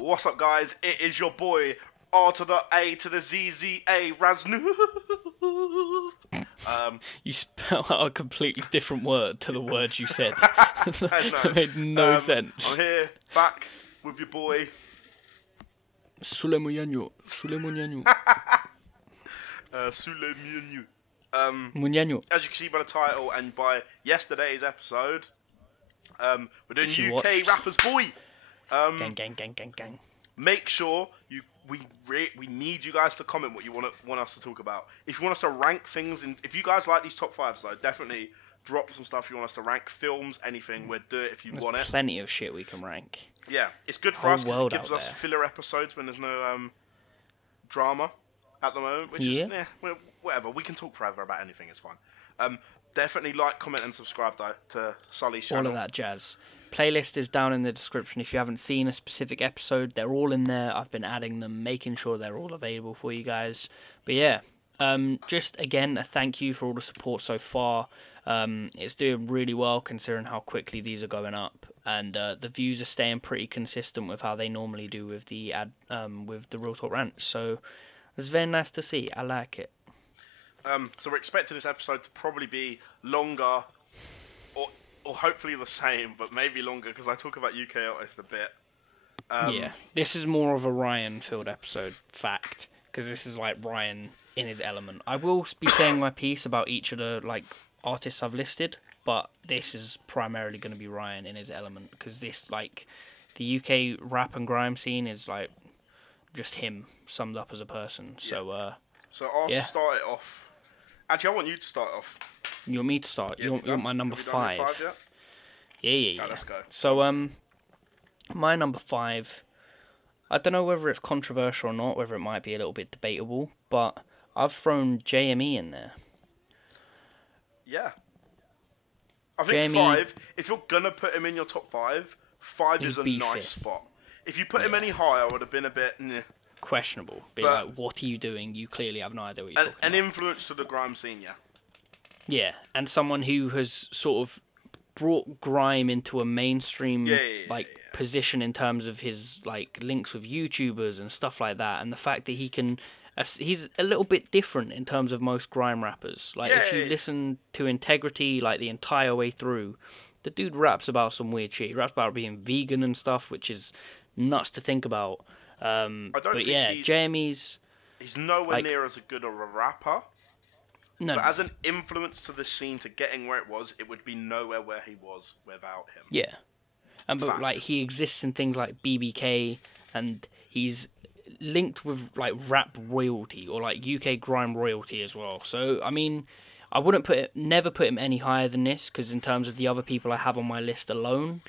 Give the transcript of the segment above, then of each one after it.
What's up, guys? It is your boy R to the A to the ZZA Raznu. You spelled out a completely different word to the words you said. I know. That made no sense. I'm here back with your boy Sulemunyanyo. Sule Munyu. Munyanyo. As you can see by the title and by yesterday's episode, we're doing UK watched. Rappers Boy. Gang. Make sure we need you guys to comment what you want us to talk about. If you want us to rank things, if you guys like these top fives, though, definitely drop some stuff you want us to rank. Films, anything. We'll do it if you want it. Plenty of shit we can rank. Yeah, it's good for us because it gives us there. filler episodes when there's no drama at the moment. Which is whatever. We can talk forever about anything. It's fine. Definitely like, comment, and subscribe though to Sully's channel. All of that jazz. Playlist is down in the description. If you haven't seen a specific episode, they're all in there. I've been adding them, making sure they're all available for you guys. But yeah, just again, a thank you for all the support so far. It's doing really well considering how quickly these are going up, and the views are staying pretty consistent with how they normally do with the RealTalkRants. So it's very nice to see. I like it. So we're expecting this episode to probably be longer, or hopefully the same, but maybe longer because I talk about UK artists a bit. Yeah, this is more of a Ryan-filled episode, fact, because this is like Ryan in his element. I will be saying my piece about each of the artists I've listed, but this is primarily going to be Ryan in his element because this the UK rap and grime scene is just him summed up as a person. Yeah. So I'll start it off. Actually, I want you to start off. You want me to start? Yeah, you want my number 5? Yeah. Let's go. So, my number 5, I don't know whether it's controversial or not, whether it might be a little bit debatable, but I've thrown JME in there. Yeah. I think 5, if you're going to put him in your top 5, 5 is a nice spot. If you put him any higher, I would have been a bit... questionable. But what are you doing? You clearly have no idea what you're talking about. An influence to the grime scene, yeah. Yeah, and someone who has sort of brought grime into a mainstream position in terms of his links with YouTubers and stuff like that, and the fact that he's a little bit different in terms of most grime rappers. If you listen to Integrity the entire way through, the dude raps about some weird shit. He raps about being vegan and stuff, which is nuts to think about. JME's... He's nowhere near as good of a rapper. No. But as an influence to the scene to getting where it would be nowhere where he was without him. Yeah. But he exists in things like BBK, and he's linked with rap royalty or UK grime royalty as well. So I mean, I wouldn't never put him any higher than this, because in terms of the other people I have on my list alone,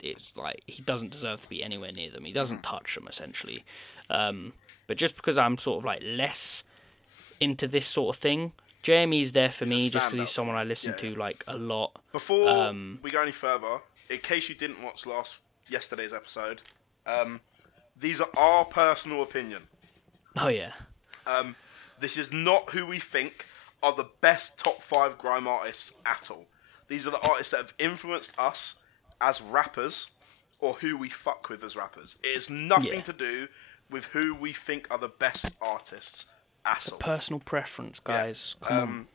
it's he doesn't deserve to be anywhere near them. He doesn't touch them, essentially. But just because I'm sort of less into this sort of thing, Jeremy's there for me just because he's someone I listen to a lot. Before we go any further, in case you didn't watch yesterday's episode, these are our personal opinion. Oh yeah. This is not who we think are the best top 5 grime artists at all. These are the artists that have influenced us as rappers, or who we fuck with as rappers. It is nothing to do with who we think are the best artists at all. It's a personal preference, guys. Come on.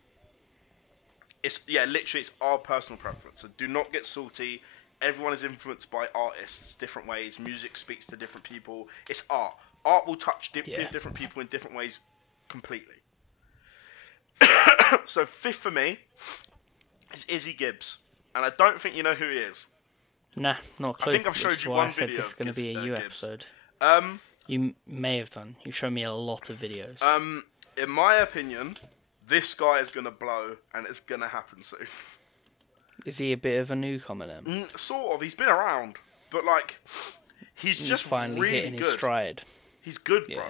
Literally, it's our personal preference. So do not get salty. Everyone is influenced by artists different ways. Music speaks to different people. It's art. Art will touch different people in different ways completely. So 5th for me is Izzy Gibbs, and I don't think you know who he is. Nah, not a clue. I think I've showed you one video. This is going to be a U Gibbs. episode. You may have done. You've shown me a lot of videos. In my opinion, this guy is going to blow, and it's going to happen soon. Is he a bit of a newcomer then? Sort of. He's been around, but he's just finally really hitting good. his stride. He's good, bro.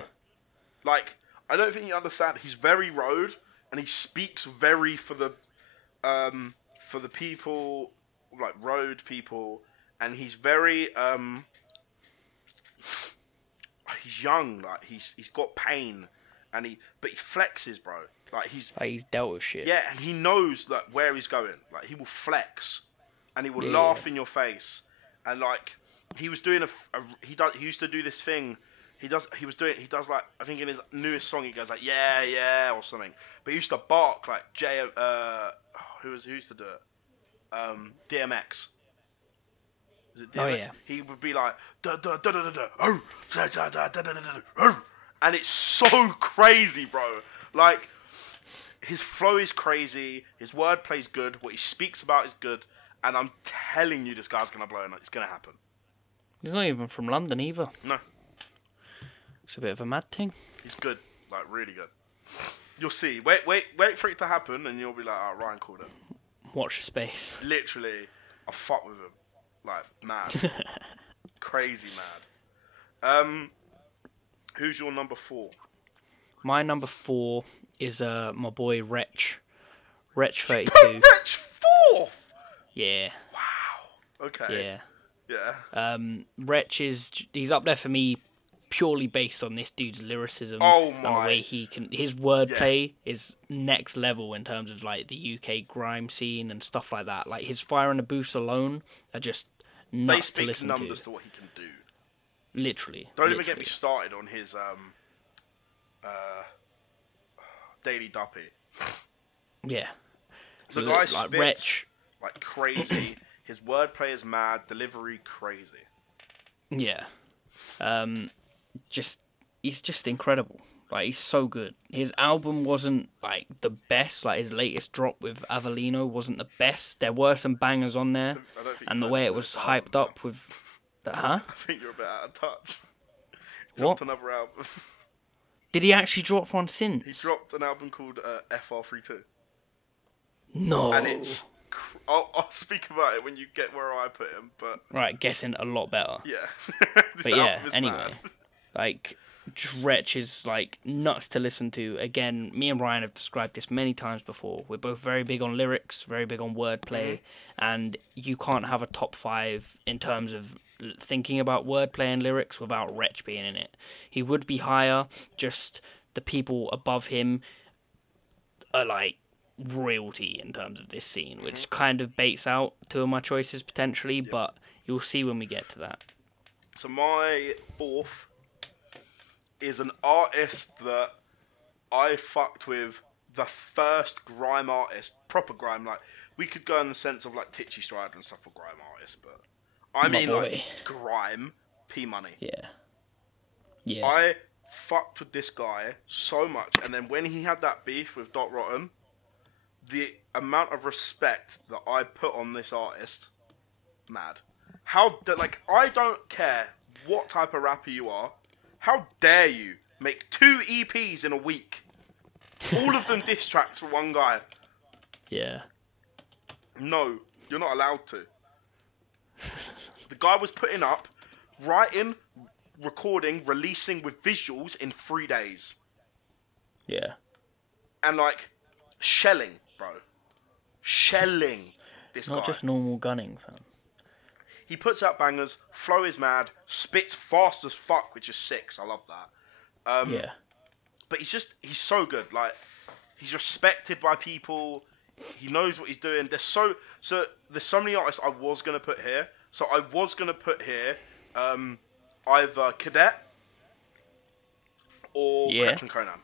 I don't think you understand. He's very road, and he speaks very for the people, road people, and he's very he's young, he's got pain, and he flexes, bro. He's dealt with shit. Yeah, and he knows where he's going. He will flex, and he will laugh in your face, and he was doing he used to do this thing. He does like, I think in his newest song he goes like yeah yeah or something. But he used to bark like who used to do it? DMX. Is it DMX? Oh yeah. He would be like da da da da da da oh da da da da da da oh, and it's so crazy, bro. Like his flow is crazy, his wordplay's good, what he speaks about is good, and I'm telling you, this guy's gonna blow, and it's gonna happen. He's not even from London either. No. It's a bit of a mad thing. He's good, like really good. You'll see. Wait for it to happen, and you'll be like, "Oh, Ryan called it." Watch the space. Literally, I fuck with him, like mad, crazy mad. Who's your number 4? My number 4 is my boy Wretch. Wretch 32. Wretch 4. Yeah. Wow. Okay. Yeah. Yeah. Wretch he's up there for me purely based on this dude's lyricism. Oh and the my. way his wordplay is next level in terms of like the UK grime scene and stuff like that. Like his Fire and the Boost alone are just nuts to listen to. They speak numbers to what he can do. Literally. Don't even get me started on his Daily Duppy. Yeah. The guy like spits Wretch. like crazy. His wordplay is mad. Delivery crazy. Yeah. He's just incredible. Like he's so good. His album wasn't like the best. Like his latest drop with Avellino wasn't the best. There were some bangers on there, and the way it was hyped up with, I think you're a bit out of touch. He What? dropped another album. Did he actually drop one since? He dropped an album called FR32. No. And it's. I'll speak about it when you get where I put him, but. Right, guessing a lot better. Yeah. But yeah, anyway, like Wretch is like nuts to listen to. Again, me and Ryan have described this many times before. We're both very big on lyrics, very big on wordplay, and you can't have a top 5 in terms of thinking about wordplay and lyrics without Wretch being in it. He would be higher, just the people above him are like royalty in terms of this scene, which kind of baits out 2 of my choices potentially, but you'll see when we get to that. So my 4th is an artist that I fucked with, the first grime artist, proper grime. Like we could go in the sense of like Titchy Strider and stuff for grime artists, but I mean like grime, P Money. Yeah. Yeah. I fucked with this guy so much, and then when he had that beef with Dot Rotten, the amount of respect that I put on this artist, mad. Like, I don't care what type of rapper you are, how dare you make 2 EPs in a week? All of them diss tracks for one guy. Yeah. No, you're not allowed to. The guy was putting up, writing, recording, releasing with visuals in 3 days. Yeah. And like, shelling, bro. Shelling this guy. Not just normal gunning, fam. He puts out bangers, flow is mad, spits fast as fuck, which is sick, so I love that. Yeah. But he's so good. Like, he's respected by people. He knows what he's doing. There's so many artists I was gonna put here. So I was gonna put here either Cadet or Krypton Conan.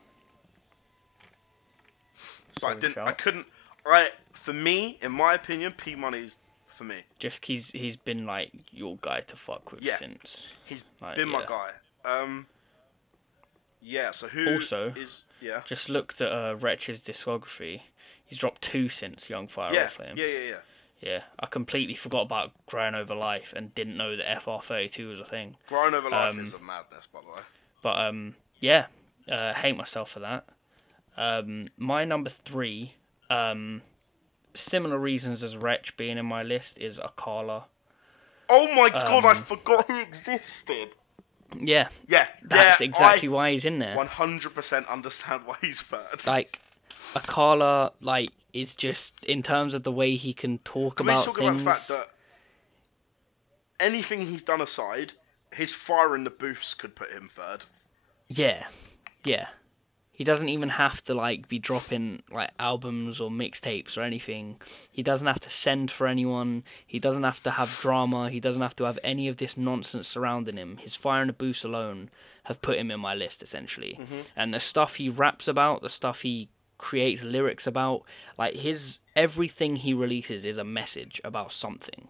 But I couldn't. For me, in my opinion, P Money's for me. Just he's been like your guy to fuck with since. He's been my guy. So who also, is just looked at Wretch's discography. He's dropped 2 since Young Fire Flame. Yeah, I completely forgot about Grind Over Life and didn't know that FR32 was a thing. Grind Over Life is a madness, by the way. But hate myself for that. My number 3, similar reasons as Wretch being in my list, is Akala. Oh my god, I forgot he existed. Yeah. Yeah. That's exactly why he's in there. 100% understand why he's third. Like, Akala, like, is just, in terms of the way he can talk about things. About the fact that anything he's done aside, his Fire in the Booths could put him third. Yeah. He doesn't even have to like be dropping like albums or mixtapes or anything. He doesn't have to send for anyone. He doesn't have to have drama. He doesn't have to have any of this nonsense surrounding him. His Fire and the Boost alone have put him in my list essentially. And the stuff he raps about, the stuff he creates lyrics about, like his everything he releases is a message about something.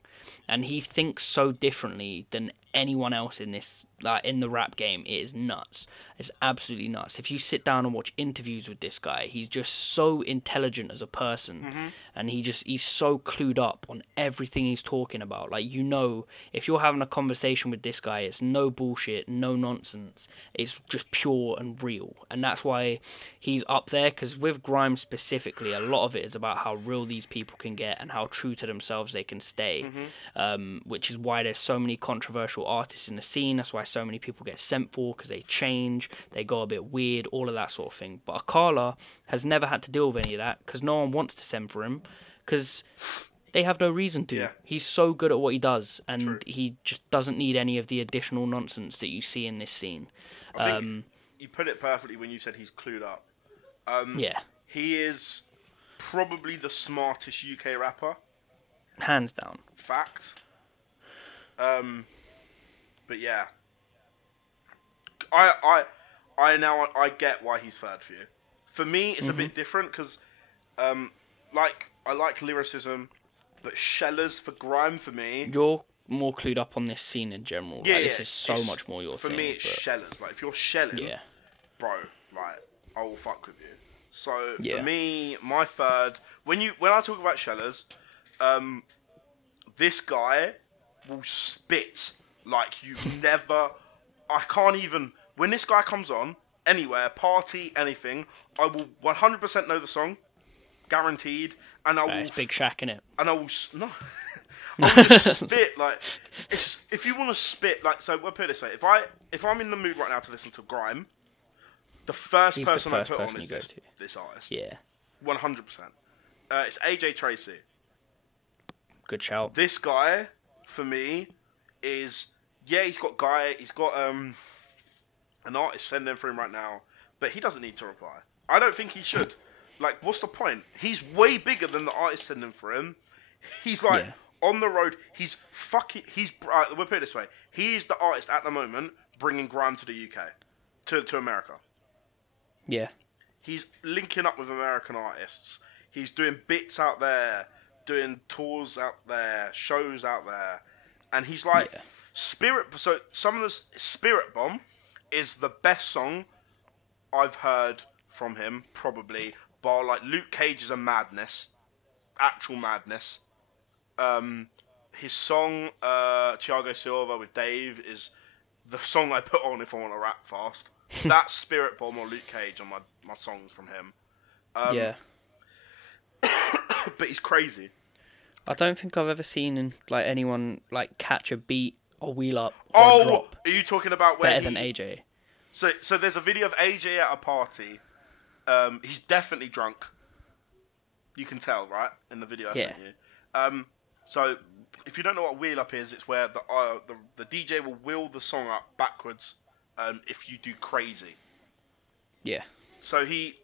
And he thinks so differently than anyone else in this, like in the rap game. It is nuts. It's absolutely nuts. If you sit down and watch interviews with this guy, he's just so intelligent as a person, and he's so clued up on everything he's talking about. Like, you know, if you're having a conversation with this guy, it's no bullshit, no nonsense. It's just pure and real, and that's why he's up there. Because with grime specifically, a lot of it is about how real these people can get and how true to themselves they can stay. Which is why there's so many controversial artists in the scene. That's why so many people get sent for, because they change, they go a bit weird, all of that sort of thing. But Akala has never had to deal with any of that, because no one wants to send for him, because they have no reason to. He's so good at what he does, and he just doesn't need any of the additional nonsense that you see in this scene. I think you put it perfectly when you said he's clued up. He is probably the smartest UK rapper. Hands down. Fact. But yeah. I get why he's third for you. For me, it's a bit different, because like, I like lyricism, but Shellers for grime for me. You're more clued up on this scene in general. Yeah, like, this is so much more your for thing. For me, it's Shellers. Like, if you're shelling, bro, like, I will fuck with you. So for me, my third, when I talk about Shellers, this guy will spit like you've never. I can't even. When this guy comes on, anywhere, party, anything, I will 100% know the song, guaranteed, and I will. It's Big Shaq, innit? And I will no. I will just spit like. If you want to spit like, so we'll put it this way: if I'm in the mood right now to listen to grime, the first person I put on is this artist. Yeah. 100%. It's AJ Tracy. Good shout. This guy, for me, is he's got an artist sending for him right now, but he doesn't need to reply. I don't think he should. Like, what's the point? He's way bigger than the artist sending for him. He's like on the road. We'll put it this way: he is the artist at the moment bringing grime to the UK, to America. Yeah. He's linking up with American artists. He's doing bits out there, doing tours out there, shows out there, and he's like Spirit. So some of the Spirit Bomb is the best song I've heard from him, probably. Bar like Luke Cage is a madness, actual madness. His song Thiago Silva with Dave is the song I put on if I want to rap fast. That's Spirit Bomb or Luke Cage on my songs from him. But he's crazy. I don't think I've ever seen like anyone like catch a beat or wheel up or drop. Are you talking about where better than AJ? So there's a video of AJ at a party. He's definitely drunk. You can tell, right, in the video I sent you. So if you don't know what wheel up is, it's where the DJ will wheel the song up backwards. If you do crazy. Yeah. So he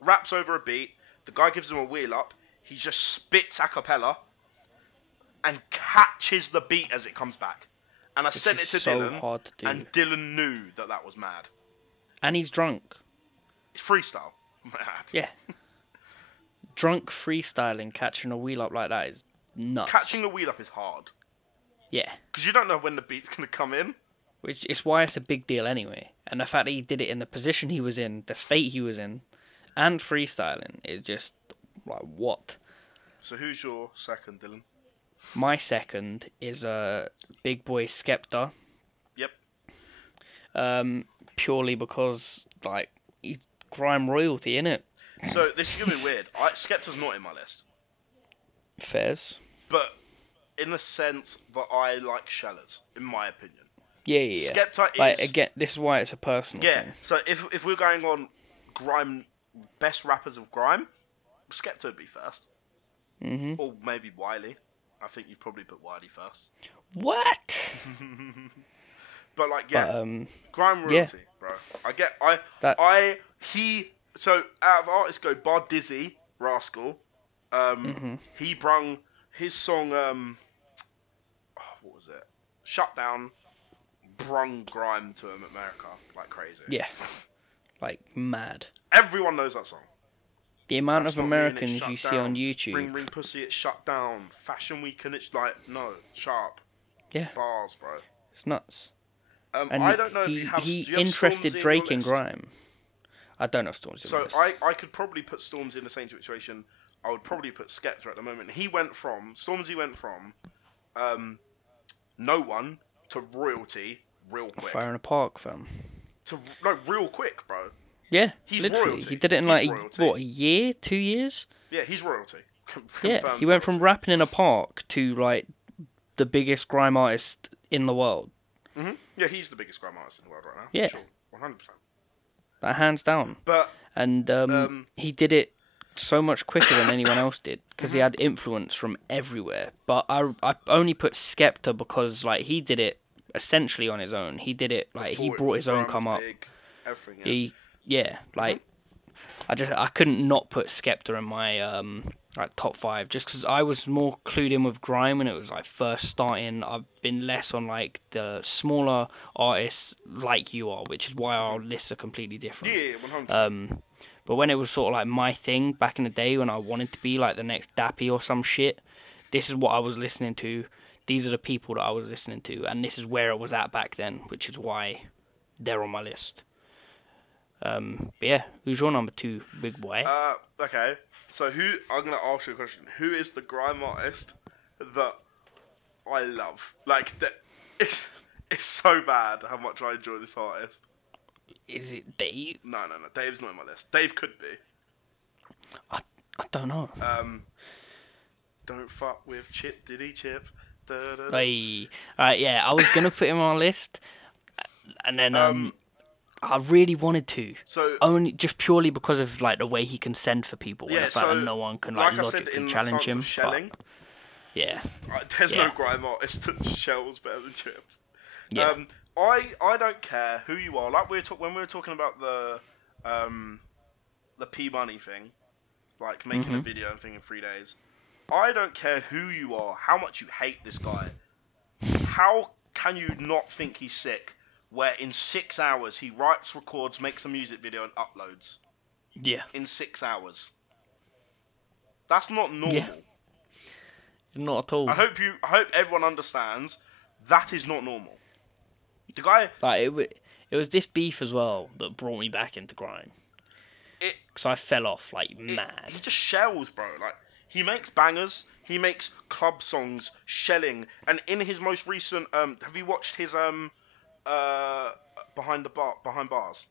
raps over a beat. The guy gives him a wheel up. He just spits a cappella and catches the beat as it comes back. And I sent it to Dylan, hard to do. And Dylan knew that was mad. And he's drunk. It's freestyle. Mad. Yeah. Drunk freestyling, catching a wheel up like that is nuts. Catching a wheel up is hard. Yeah. Because you don't know when the beat's going to come in. Which is why it's a big deal anyway. And the fact that he did it in the position he was in, the state he was in, and freestyling, is just like, what? So who's your second, Dylan? My second is Big Boy Skepta. Yep. Purely because, like, he's grime royalty, innit? So this is going to be weird. Skepta's not in my list. Fairs. But in the sense that I like Shellers, in my opinion. Yeah. Skepta is... Like, again, this is why it's a personal thing. So if we're going on grime, best rappers of grime, Skepta would be first. Mm-hmm. Or maybe Wiley. I think you'd probably put Wiley first. What? But like, grime royalty, bro. So out of artists go bar Dizzy Rascal. He brung his song. What was it? Shutdown. Brung grime to America like crazy. Yeah, like mad. Everyone knows that song. The amount of Americans you see on YouTube. Ring pussy, it's shut down. Fashion week and it's like no sharp. Yeah. Bars, bro. It's nuts. And I don't know if you have. He do you have interested Stormzy Drake in in grime. I don't know Stormzy. So I could probably put Stormzy in the same situation. I would probably put Skepta at the moment. Stormzy went from no one to royalty real quick. Fire in a Park, fam. Real quick, bro. Yeah, he's literally. royalty. He did it in a year, 2 years? Yeah, he's royalty. Yeah, he went from rapping in a park to like the biggest grime artist in the world. Yeah, he's the biggest grime artist in the world right now. Yeah, sure. 100%. That hands down. And he did it so much quicker than anyone else did because he had influence from everywhere. But I only put Skepta because like he did it essentially on his own. He did it like he brought his own come up. Everything. I couldn't not put Skepta in my like top 5 just because I was more clued in with grime when it was like first starting. I've been less on like the smaller artists like you are, which is why our lists are completely different. Yeah, 100%. But when it was sort of like my thing back in the day when I wanted to be like the next Dappy or some shit, this is what I was listening to. These are the people that I was listening to, and this is where it was at back then, which is why they're on my list. But yeah, who's your number 2, big boy? Okay. So I'm gonna ask you a question. Who is the grime artist that I love? Like that, it's so bad how much I enjoy this artist. Is it Dave? No. Dave's not on my list. Dave could be. I don't know. Don't fuck with Chip Diddy Chip. Hey, yeah, I was gonna put him on my list, and then I really wanted to. So only just purely because of like the way he can send for people. Yeah, and the fact that no one can like logically challenge him. Shelling, yeah. There's no grime artist that shells better than Chip. Yeah. I don't care who you are. Like when we were talking about the P Money thing, like making a video and thing in 3 days. I don't care who you are, how much you hate this guy. How can you not think he's sick? Where in 6 hours he writes, records, makes a music video and uploads. Yeah. In 6 hours. That's not normal. Yeah. Not at all. I hope everyone understands that is not normal. The guy. Like it was this beef as well that brought me back into grime. Because I fell off like mad. He just shells, bro. Like he makes bangers. He makes club songs, shelling, and in his most recent, have you watched his behind bars?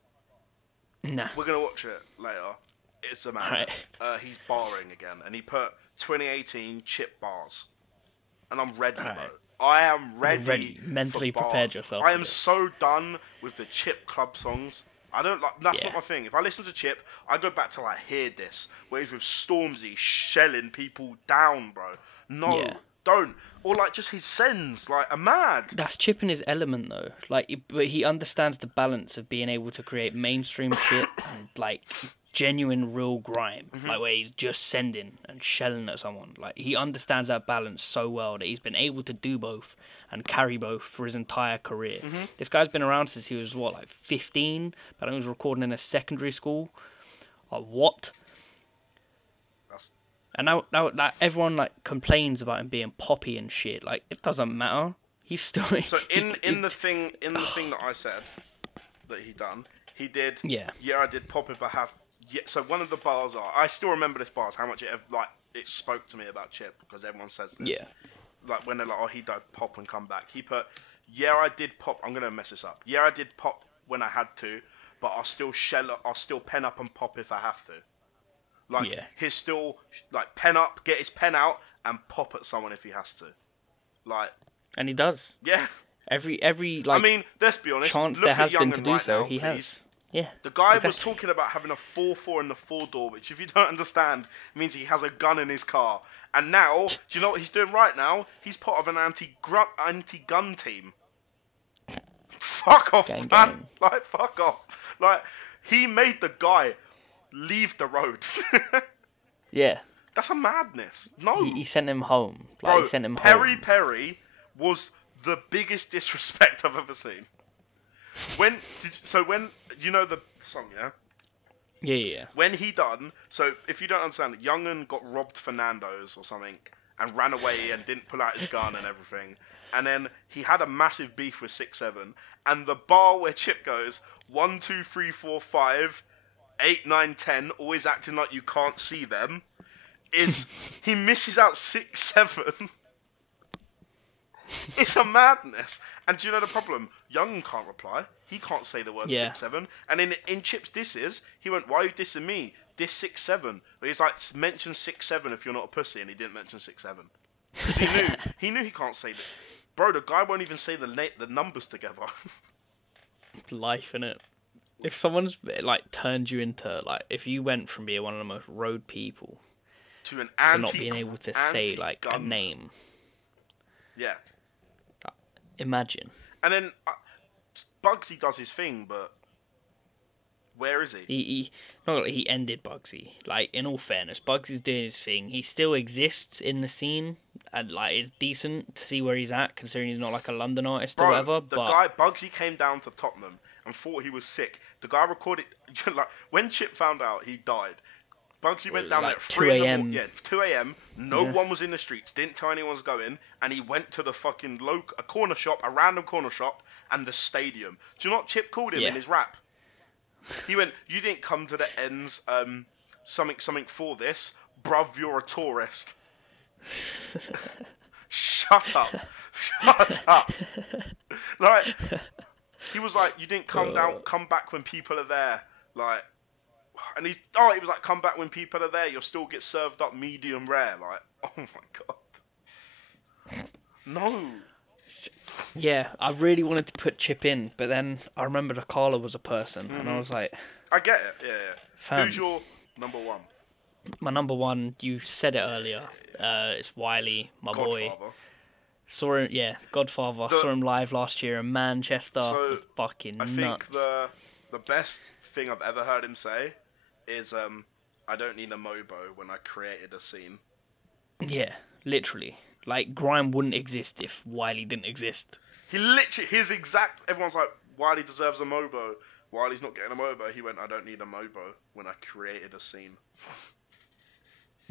Nah. We're gonna watch it later. It's a man. Right. He's barring again, and he put 2018 Chip bars, and I'm ready, bro. I am ready. Mentally prepared yourself. I am so done with the Chip club songs. I don't like. That's not my thing. If I listen to Chip, I go back to like Hear This, where he's with Stormzy shelling people down, bro. No, don't. Or like just his sends, like a mad. That's Chip in his element though. Like, but he understands the balance of being able to create mainstream shit and like genuine real grime, like where he's just sending and shelling at someone. Like he understands that balance so well that he's been able to do both and carry both for his entire career. This guy's been around since he was like 15, but he was recording in a secondary school. Like what? And now everyone like complains about him being poppy and shit. Like it doesn't matter. He's still. So in the thing that I said that he done, he did. Yeah, I did pop if I have. Yeah, so one of the bars I still remember this bars, how much it spoke to me about Chip, because everyone says this. Yeah. Like when they're like, oh, he died pop and come back. He put, yeah, I did pop. I'm gonna mess this up. Yeah, I did pop when I had to, but I'll still pen up and pop if I have to. Like he's still like pen up, get his pen out and pop at someone if he has to. Like. And he does. Yeah. Every like. I mean, let's be honest. Chance look there has at been to do right so. Now, he please. Has. Yeah. The guy was talking about having a 4-4 in the 4-door, which if you don't understand, means he has a gun in his car. And now, do you know what he's doing right now? He's part of an anti-gun team. Fuck off, man. Like, fuck off. Like, he made the guy leave the road. Yeah. That's a madness. No. He sent him home. Like, Bro, he sent him Peri home. Peri was the biggest disrespect I've ever seen. When you know the song, yeah? Yeah. When he done, so if you don't understand, Young'un got robbed for Nando's or something and ran away and didn't pull out his gun and everything. And then he had a massive beef with 6-7. And the bar where Chip goes, 1, 2, 3, 4, 5, 8, 9, 10, always acting like you can't see them, is he misses out 6-7. It's a madness. And do you know the problem? Young can't reply. He can't say the word 6-7. And in Chip's disses, he went, "Why are you dissing me? Diss 6-7." But he's like, "Mention 6-7 if you're not a pussy," and he didn't mention 6-7 because he knew he can't say that. Bro, the guy won't even say the numbers together. Life, innit? If someone's like turned you into like, if you went from being one of the most road people to not being able to say like a name. Yeah. Imagine. And then Bugsy does his thing, but where is he? He ended Bugsy. Like, in all fairness, Bugsy's doing his thing. He still exists in the scene, and like it's decent to see where he's at, considering he's not like a London artist or whatever. The guy Bugsy came down to Tottenham and thought he was sick. The guy recorded like when Chip found out he died. Bugsy went down like at 2 a.m. 2 a.m. No one was in the streets. Didn't tell anyone was going, and he went to the fucking a corner shop, a random corner shop, and the stadium. Do you know what Chip called him in his rap? He went, "You didn't come to the ends, something for this, bruv. You're a tourist." Shut up, shut up. Like he was like, "You didn't come back when people are there." Like. And he was like, "Come back when people are there. You'll still get served up medium rare." Like, oh my god, no. Yeah, I really wanted to put Chip in, but then I remembered Akala was a person, and I was like, I get it. Yeah. Fam. Who's your number one? My number one, you said it earlier. It's Wiley, my boy. Saw him, Godfather. Saw him live last year in Manchester. So, was fucking nuts. I think the best thing I've ever heard him say is "I don't need a Mobo" when I created a scene. Yeah, literally. Like, grime wouldn't exist if Wiley didn't exist. He literally, everyone's like, "Wiley deserves a Mobo. Wiley's not getting a Mobo." He went, "I don't need a Mobo when I created a scene."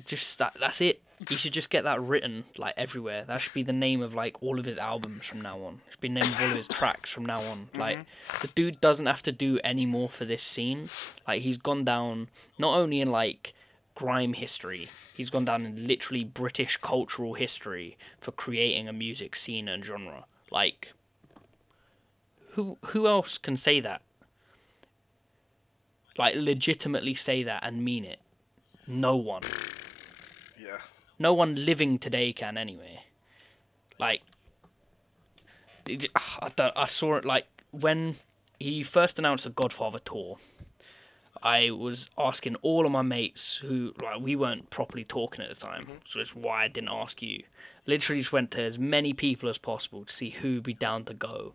Just that's it. He should just get that written like everywhere. That should be the name of like all of his albums from now on. It should be the name of all of his tracks from now on. Like, the dude doesn't have to do any more for this scene. Like, he's gone down not only in like grime history, he's gone down in literally British cultural history for creating a music scene and genre. Like, who else can say that? Like, legitimately say that and mean it? No one. Yeah. No one living today can, anyway. Like, I saw it, like, when he first announced the Godfather tour, I was asking all of my mates who, like, we weren't properly talking at the time, so that's why I didn't ask you. Literally just went to as many people as possible to see who'd be down to go.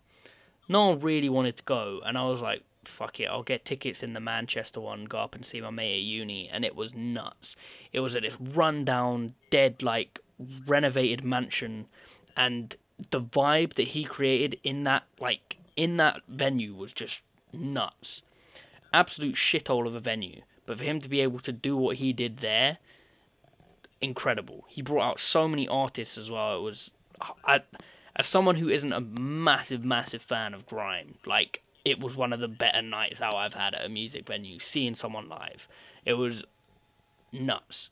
No one really wanted to go, and I was like, fuck it, I'll get tickets in the Manchester one, go up and see my mate at uni, and it was nuts. It was at this rundown, dead, like, renovated mansion, and the vibe that he created in that venue was just nuts. Absolute shithole of a venue, but for him to be able to do what he did there, incredible. He brought out so many artists as well. It was, as someone who isn't a massive fan of grime, like, it was one of the better nights out I've had at a music venue, seeing someone live. It was nuts.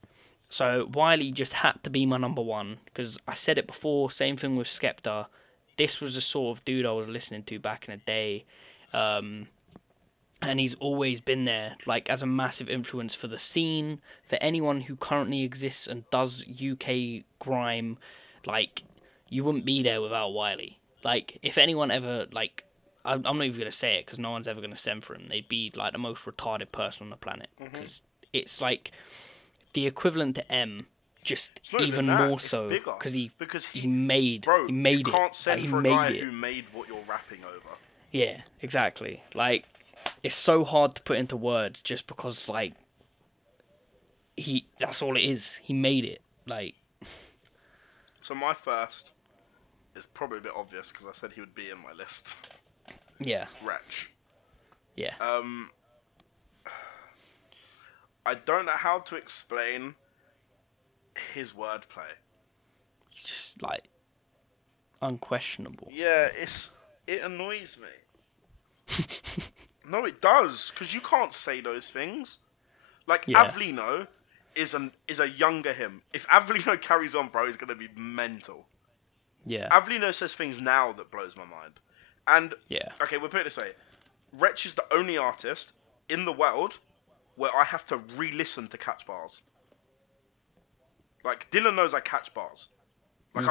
So Wiley just had to be my number one, because I said it before, same thing with Skepta. This was the sort of dude I was listening to back in the day. And he's always been there, like, as a massive influence for the scene, for anyone who currently exists and does UK grime. Like, you wouldn't be there without Wiley. Like, if anyone ever, like, I'm not even going to say it because no one's ever going to send for him. They'd be like the most retarded person on the planet, because it's like the equivalent to M, just even more so, because he made it. You can't send for a guy who made what you're rapping over. Yeah, exactly. Like, it's so hard to put into words just because like that's all it is. He made it. Like, so my first is probably a bit obvious because I said he would be in my list. yeah, Wretch. yeah. I don't know how to explain his wordplay. He's just like unquestionable. Yeah, it annoys me. No, it does, because you can't say those things. Like, Yeah. Avlino is a younger him. If Avlino carries on, bro, he's gonna be mental. Yeah. Avlino says things now that blows my mind. And Yeah. okay, we'll put it this way: Wretch is the only artist in the world where I have to re-listen to catch bars. Like, Dylan knows I catch bars. Like,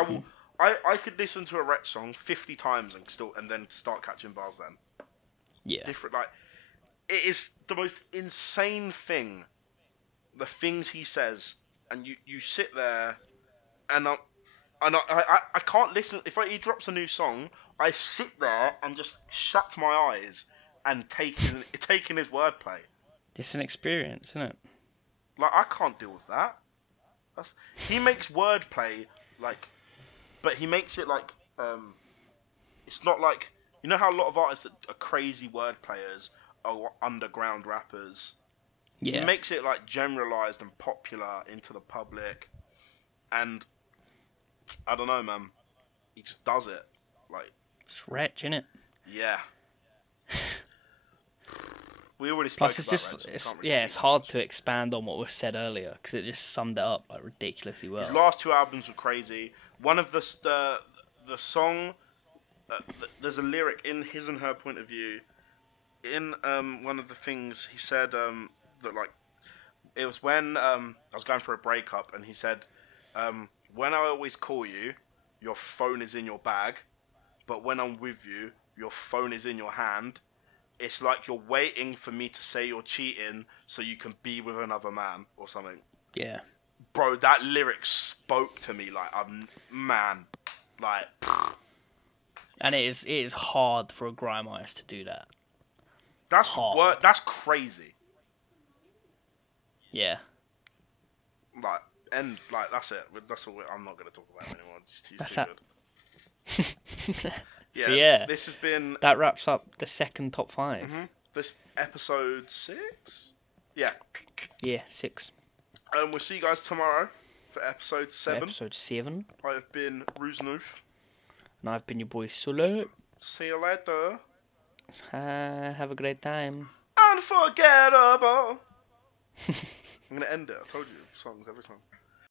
I could listen to a Wretch song 50 times and then start catching bars then. Yeah. Different, like, it is the most insane thing, the things he says, and you sit there, and I can't listen. If he drops a new song, I sit there and just shut my eyes and take in his wordplay. It's an experience, isn't it? Like, I can't deal with that. He makes wordplay, like, but he makes it like, it's not like, you know how a lot of artists that are crazy word players are underground rappers. Yeah. He makes it like generalized and popular into the public, and I don't know, man. He just does it. Like, It's Wretch, innit? yeah. We already spoke Plus, it's about just, Red, so we it's, can't really yeah, speak it's that hard much. to expand on what was said earlier because it just summed it up like ridiculously well. His last two albums were crazy. One of the song, there's a lyric in his and her point of view. In one of the things he said that, like, it was when I was going for a breakup, and he said, when I always call you, your phone is in your bag, but when I'm with you, your phone is in your hand. It's like you're waiting for me to say you're cheating so you can be with another man or something. Yeah. Bro, that lyric spoke to me like, man, like. And it is hard for a grime artist to do that. That's hard. That's crazy. Yeah. Like, and like, that's it. That's all. I'm not gonna talk about him anymore. He's That's too that. good. Yeah, So yeah, this has been that wraps up the second top 5. this episode 6. Yeah. Yeah, 6. We'll see you guys tomorrow for episode 7. Episode 7. I have been Ruznoof. And I've been your boy Sule. See you later. Have a great time. Unforgettable. I'm gonna end it. I told you songs every time.